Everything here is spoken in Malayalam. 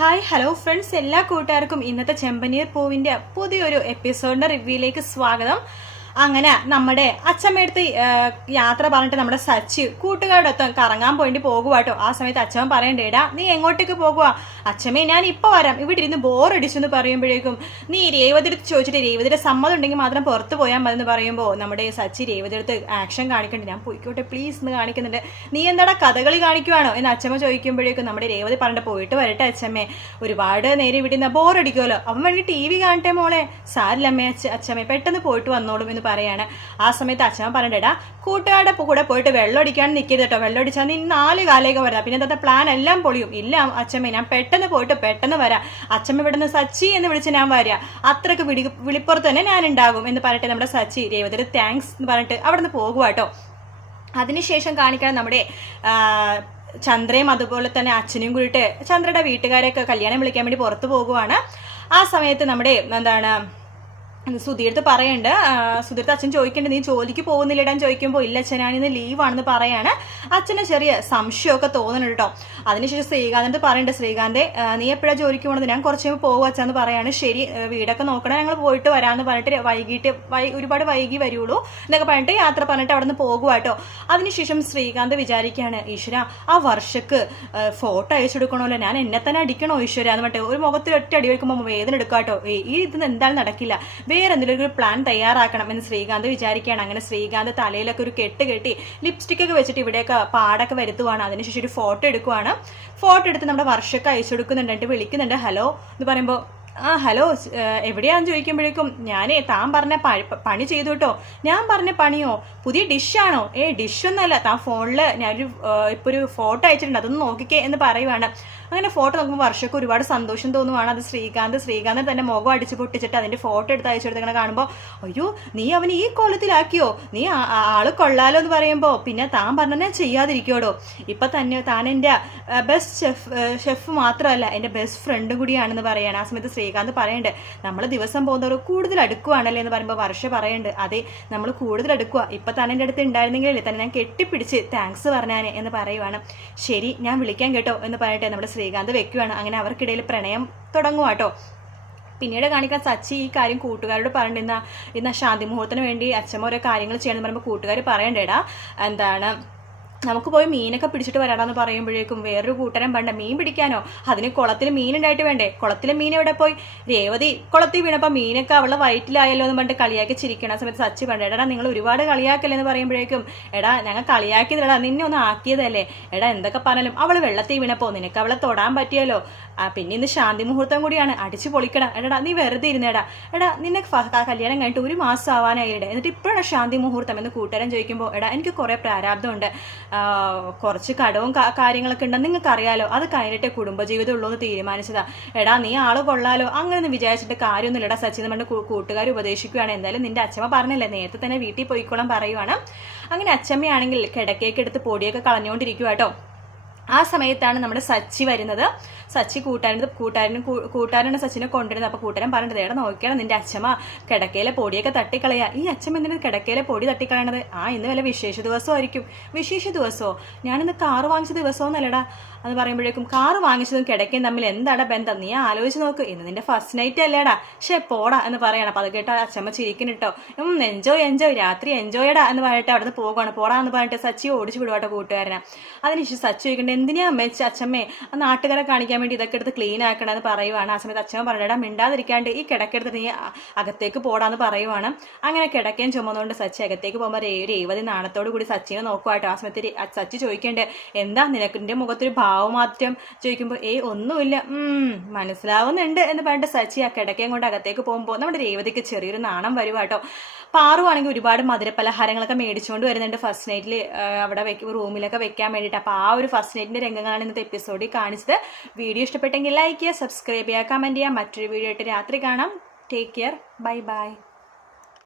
Hi hello friends. എല്ലാ കൂട്ടുകാർക്കും ഇന്നത്തെ ചെമ്പനീർ പൂവിന്റെ പുതിയൊരു എപ്പിസോഡിന്റെ റിവ്യൂയിലേക്ക് സ്വാഗതം. അങ്ങനെ നമ്മുടെ അച്ഛമ്മയടുത്ത് യാത്ര പറഞ്ഞിട്ട് നമ്മുടെ സച്ചി കൂട്ടുകാരുടെ ഒപ്പം കറങ്ങാൻ പോയിട്ട് പോകുവാട്ടോ. ആ സമയത്ത് അച്ഛമ്മ പറയണ്ടേടാ നീ എങ്ങോട്ടേക്ക് പോകുക അച്ഛമ്മേ ഞാൻ ഇപ്പൊ വരാം. ഇവിടെ ഇരുന്ന് ബോർ അടിച്ചെന്ന് പറയുമ്പോഴേക്കും നീ രേവതിടുത്ത് ചോദിച്ചിട്ട് രേവതിയുടെ സമ്മതം ഉണ്ടെങ്കിൽ മാത്രം പുറത്ത് പോയാൽ മതി എന്ന് പറയുമ്പോൾ നമ്മുടെ സച്ചി രേവതിടുത്ത് ആക്ഷൻ കാണിക്കണ്ട. ഞാൻ പോയിക്കോട്ടെ പ്ലീസ് എന്ന് കാണിക്കുന്നുണ്ട്. നീ എന്താടാ കഥകളി കാണിക്കുവാണോ? എന്ന് അച്ഛമ്മ ചോദിക്കുമ്പോഴേക്കും നമ്മുടെ രേവതി പറഞ്ഞിട്ട് പോയിട്ട് വരട്ടെ അച്ഛമ്മേ. ഒരുപാട് നേരെ ബോർ അടിക്കുമല്ലോ അവൻ വേണ്ടി ടി വി കാണട്ടെ മോളെ. സാരില്ലമ്മേ അച്ഛ അച്ഛമ്മേ പെട്ടെന്ന് പോയിട്ട് വന്നോളും എന്ന് പറയാണ്. ആ സമയത്ത് അച്ഛൻ പറഞ്ഞിട്ടാ കൂട്ടുകാരുടെ കൂടെ പോയിട്ട് വെള്ളം അടിക്കാൻ നിൽക്കരുത് കേട്ടോ വെള്ളം അടിച്ചാൽ നീ നാല് കാലേക്ക് വരാം. പിന്നെ എന്താ പ്ലാൻ എല്ലാം പൊളിയും. ഇല്ല അച്ഛമ്മ ഞാൻ പെട്ടെന്ന് പോയിട്ട് പെട്ടെന്ന് വരാം. അച്ഛമ്മ ഇവിടുന്ന് സച്ചി എന്ന് വിളിച്ച് ഞാൻ വരാം. അത്രയ്ക്ക് വിളി വിളിപ്പുറത്ത് തന്നെ ഞാൻ ഉണ്ടാകും എന്ന് പറഞ്ഞിട്ട് നമ്മുടെ സച്ചി. രേവതിയുടെ താങ്ക്സ് എന്ന് പറഞ്ഞിട്ട് അവിടുന്ന് പോകുക കേട്ടോ അതിനുശേഷം കാണിക്കണം നമ്മുടെ ചന്ദ്രയും അതുപോലെ തന്നെ അച്ഛനും കൂടിയിട്ട് ചന്ദ്രയുടെ വീട്ടുകാരെയൊക്കെ കല്യാണം വിളിക്കാൻ വേണ്ടി പുറത്തു പോകുവാണ്. ആ സമയത്ത് നമ്മുടെ എന്താണ് സുധീർത്ത് പറയുന്നുണ്ട് സുധീർത്ത് അച്ഛൻ ചോദിക്കേണ്ടത് നീ ജോലിക്ക് പോകുന്നില്ലടാൻ ചോദിക്കുമ്പോൾ ഇല്ല അച്ഛൻ ഞാനിന്ന് ലീവാണെന്ന് പറയാണ്. അച്ഛന് ചെറിയ സംശയമൊക്കെ തോന്നുന്നുണ്ട് കേട്ടോ അതിനുശേഷം ശ്രീകാന്ത് പറയുന്നുണ്ട് ശ്രീകാന്തെ നീ എപ്പോഴാണ് ജോലിക്ക് പോകുന്നത് ഞാൻ കുറച്ച് കഴിയുമ്പോൾ പോകും അച്ഛന്ന് പറയാണ്. ശരി വീടൊക്കെ നോക്കണം ഞങ്ങൾ പോയിട്ട് വരാമെന്ന് പറഞ്ഞിട്ട് വൈകിട്ട് ഒരുപാട് വൈകി വരുള്ളൂ എന്നൊക്കെ പറഞ്ഞിട്ട് യാത്ര പറഞ്ഞിട്ട് അവിടെ നിന്ന് പോകുക കേട്ടോ അതിനുശേഷം ശ്രീകാന്ത് വിചാരിക്കുകയാണ് ഈശ്വര ആ വർഷക്ക് ഫോട്ടോ അയച്ചു കൊടുക്കണമല്ലോ. ഞാൻ എന്നെ തന്നെ അടിക്കണോ ഈശ്വര? എന്ന് പറഞ്ഞിട്ട് ഒരു മുഖത്തിൽ ഒറ്റ അടി വയ്ക്കുമ്പോൾ വേദന എടുക്കുക കേട്ടോ ഈ ഇതിന് എന്തായാലും നടക്കില്ല. വേറെ എന്തെങ്കിലും ഒരു പ്ലാൻ തയ്യാറാക്കണം എന്ന് ശ്രീകാന്ത് വിചാരിക്കുകയാണ്. അങ്ങനെ ശ്രീകാന്ത് തലയിലൊക്കെ ഒരു കെട്ട് കെട്ടി ലിപ്സ്റ്റിക് ഒക്കെ വെച്ചിട്ട് ഇവിടെയൊക്കെ പാടൊക്കെ വരുത്തുവാണ്. അതിനുശേഷം ഒരു ഫോട്ടോ എടുക്കുവാണ്. ഫോട്ടോ എടുത്ത് നമ്മുടെ വർഷക്ക് അയച്ചു കൊടുക്കുന്നുണ്ട് വിളിക്കുന്നുണ്ട്. ഹലോ എന്ന് പറയുമ്പോൾ ആ ഹലോ എവിടെയാന്ന് ചോദിക്കുമ്പോഴേക്കും ഞാനേ താൻ പറഞ്ഞ പണി ചെയ്തു കേട്ടോ ഞാൻ പറഞ്ഞ പണിയോ? പുതിയ ഡിഷാണോ ഏ ഡിഷൊന്നല്ല താൻ ഫോണിൽ ഞാനൊരു ഇപ്പോൾ ഇപ്പൊ ഒരു ഫോട്ടോ അയച്ചിട്ടുണ്ട്. അതൊന്ന് നോക്കിക്കേ എന്ന് പറയുവാണ്. അങ്ങനെ ഫോട്ടോ നോക്കുമ്പോൾ വർഷക്ക് ഒരുപാട് സന്തോഷം തോന്നുവാണ്. അത് ശ്രീകാന്ത് ശ്രീകാന്ത് തന്നെ മുഖം അടിച്ച് പൊട്ടിച്ചിട്ട് അതിന്റെ ഫോട്ടോ എടുത്ത് അയച്ചു കൊടുത്തങ്ങനെ കാണുമ്പോൾ അയ്യോ നീ അവനെ ഈ കോലത്തിലാക്കിയോ? നീ ആൾ കൊള്ളാലോ എന്ന് പറയുമ്പോൾ പിന്നെ താൻ പറഞ്ഞ ഞാൻ ചെയ്യാതിരിക്കോടോ ഇപ്പൊ തന്നെ താൻ എന്റെ ബെസ്റ്റ് ഷെഫ് ഷെഫ് മാത്രമല്ല എന്റെ ബെസ്റ്റ് ഫ്രണ്ട് കൂടിയാണെന്ന് പറയാണ്. ആ സമയത്ത് ശ്രീകാന്ത് പറയുന്നുണ്ട് നമ്മൾ ദിവസം പോകുന്നവർ കൂടുതൽ അടുക്കുവാണല്ലേ എന്ന് പറയുമ്പോൾ വർഷ പറയുന്നുണ്ട് അതെ നമ്മൾ കൂടുതൽ അടുക്കുക ഇപ്പൊ തന്നെ എന്റെ അടുത്ത് ഉണ്ടായിരുന്നെങ്കിലല്ലേ തന്നെ ഞാൻ കെട്ടിപ്പിടിച്ച് താങ്ക്സ് പറഞ്ഞാൽ എന്ന് പറയുവാണ്. ശരി ഞാൻ വിളിക്കാൻ കേട്ടോ എന്ന് പറഞ്ഞിട്ട് നമ്മുടെ ശ്രീകാന്ത് വെക്കുവാണ്. അങ്ങനെ അവർക്കിടയിൽ പ്രണയം തുടങ്ങുവാട്ടോ. പിന്നീട് കാണിക്കാൻ സച്ചി ഈ കാര്യം കൂട്ടുകാരോട് പറഞ്ഞിരുന്ന ഇന്ന് ശാന്തി മുഹൂർത്തത്തിന് വേണ്ടി അച്ഛമ്മ ഓരോ കാര്യങ്ങൾ ചെയ്യണമെന്ന് പറയുമ്പോൾ കൂട്ടുകാർ പറയണ്ടേടാ എന്താണ് നമുക്ക് പോയി മീനൊക്കെ പിടിച്ചിട്ട് വരാടാന്ന് പറയുമ്പോഴേക്കും വേറൊരു കൂട്ടരം വേണ്ട മീൻ പിടിക്കാനോ? അതിന് കുളത്തിൽ മീൻ ഉണ്ടായിട്ട് വേണ്ടേ? കുളത്തിലെ മീൻ എവിടെ പോയി? രേവതി കുളത്തിൽ വീണപ്പോൾ മീനൊക്കെ അവളെ വയറ്റിലായല്ലോ എന്ന് പറഞ്ഞിട്ട് കളിയാക്കി ചിരിക്കണ സമയത്ത് സച്ചി പറഞ്ഞു എടാ നിങ്ങൾ ഒരുപാട് കളിയാക്കല്ലേ എന്ന് പറയുമ്പോഴേക്കും എടാ ഞങ്ങൾ കളിയാക്കിയതടാ നിന്നെ ഒന്ന് ആക്കിയതല്ലേ? എടാ എന്തൊക്കെ പറഞ്ഞാലും അവൾ വെള്ളത്തിൽ വീണപ്പോ നിനക്ക് അവളെ തൊടാൻ പറ്റിയല്ലോ? ആ പിന്നെ ഇന്ന് ശാന്തി മുഹൂർത്തം കൂടിയാണ്. അടിച്ച് പൊളിക്കടാ. എടാ നീ വെറുതെ ഇരുന്നേടാ. എടാ നിന്നെ കല്യാണം കഴിഞ്ഞിട്ട് ഒരു മാസം ആവാനായി ആവാനായിടെ എന്നിട്ട് ഇപ്പോഴാണ് ശാന്തി മുഹൂർത്തം എന്ന് കൂട്ടുകാരൻ ചോദിക്കുമ്പോൾ എടാ എനിക്ക് കുറെ പ്രാരാബ്ധമുണ്ട് കുറച്ച് കടവും കാര്യങ്ങളൊക്കെ ഉണ്ടെന്ന് നിങ്ങൾക്ക് അറിയാലോ അത് കഴിഞ്ഞിട്ട് കുടുംബജീവിതം ഉള്ളൂ എന്ന് തീരുമാനിച്ചതാ. എടാ നീ ആൾ കൊള്ളാലോ. അങ്ങനെ വിചാരിച്ചിട്ട് കാര്യമൊന്നുമില്ല എടാ സച്ചിൻ പറഞ്ഞ കൂട്ടുകാർ ഉപദേശിക്കുകയാണ്. എന്തായാലും നിന്റെ അച്ഛമ്മ പറഞ്ഞില്ലേ നേരത്തെ തന്നെ വീട്ടിൽ പോയിക്കോളാൻ പറയുവാണ്. അങ്ങനെ അച്ഛമ്മയാണെങ്കിൽ കിടക്കേക്ക് എടുത്ത് പൊടിയൊക്കെ കളഞ്ഞുകൊണ്ടിരിക്കുക കേട്ടോ ആ സമയത്താണ് നമ്മുടെ സച്ചി വരുന്നത്. സച്ചി കൂട്ടാരൻ കൂട്ടാരനും കൂ- സച്ചിനെ കൊണ്ടുവരുന്നത്. അപ്പോൾ കൂട്ടാരൻ പറഞ്ഞിട്ട് എടാ നോക്കിയാണ് നിന്റെ അച്ഛമ്മ കിടക്കയിലെ പൊടിയൊക്കെ തട്ടിക്കളയാ. ഈ അച്ഛമ്മ എന്തിനാ കിടക്കയിലെ പൊടി തട്ടിക്കളയണത്? ആ ഇന്ന് വല്ല വിശേഷ ദിവസമായിരിക്കും വിശേഷ ദിവസമോ ഞാനിന്ന് കാറ് വാങ്ങിച്ച ദിവസമൊന്നല്ലടാ. അത് പറയുമ്പോഴേക്കും കാറ് വാങ്ങിച്ചതും കിടക്കയും തമ്മിൽ എന്താണ് ബന്ധം? നീ ആലോചിച്ച് നോക്ക്. ഇന്ന് നിന്റെ ഫസ്റ്റ് നൈറ്റ് അല്ലേടാ. ഷേ പോടാ എന്ന് പറയണം. അപ്പോൾ അത് കേട്ടോ അച്ഛമ്മ ചിരിക്കുന്നിട്ടോ എൻജോയ് എൻജോയ് രാത്രി എൻജോയടാ എന്ന് പറഞ്ഞിട്ട് അവിടുന്ന് പോകണം പോടാ എന്ന് പറഞ്ഞിട്ട് സച്ചി ഓടിച്ചു വിടുവാട്ടോ കൂട്ടുകാരനെ. അതിനുശേഷം സച്ചി ചോദിക്കണ്ടേ എന്തിനാ അമ്മച്ച അച്ഛമ്മേ ആ നാട്ടുകാരെ കാണിക്കാൻ വേണ്ടി ഇതൊക്കെ എടുത്ത് ക്ലീൻ ആക്കണം എന്ന് പറയുവാണ്? ആ സമയത്ത് അച്ഛമ്മ പറഞ്ഞിടാ മിണ്ടാതിരിക്കാണ്ട് ഈ കിടക്കെടുത്ത് നീ അകത്തേക്ക് പോടാന്ന് പറയുവാണ്. അങ്ങനെ കിടക്കയും ചുമന്നുകൊണ്ട് സച്ചി അകത്തേക്ക് പോകുമ്പോൾ രേവതി നാണത്തോടു കൂടി സച്ചിനെ നോക്കുവാട്ടോ. ആ സമയത്ത് സച്ചി ചോദിക്കണ്ടേ എന്താ നിനക്കിന്റെ മുഖത്തൊരു ഭാവമാറ്റം ചോദിക്കുമ്പോൾ ഏ ഒന്നുമില്ല. മനസ്സിലാവുന്നുണ്ട്. എന്ന് പറഞ്ഞിട്ട് സച്ചി ആ കിടക്കയും കൊണ്ട് അകത്തേക്ക് പോകുമ്പോൾ നമ്മുടെ രേവതിക്ക് ചെറിയൊരു നാണം വരുവാട്ടോ. പാറുവാണെങ്കിൽ ഒരുപാട് മധുര മധുരപലഹാരങ്ങളൊക്കെ മേടിച്ചുകൊണ്ട് വരുന്നുണ്ട് ഫസ്റ്റ് നൈറ്റിൽ അവിടെ വെക്കും റൂമിലൊക്കെ വെക്കാൻ വേണ്ടിയിട്ട് അപ്പോൾ ആ ഒരു ഫസ്റ്റ് നൈറ്റിന്റെ രംഗങ്ങളാണ് ഇന്നത്തെ എപ്പിസോഡിൽ കാണിച്ചത്. വീഡിയോ ഇഷ്ടപ്പെട്ടെങ്കിൽ ലൈക്ക് ചെയ്യുക സബ്സ്ക്രൈബ് ചെയ്യുക കമന്റ് ചെയ്യുക. മറ്റൊരു വീഡിയോ ആയിട്ട് രാത്രി കാണാം. Take care bye bye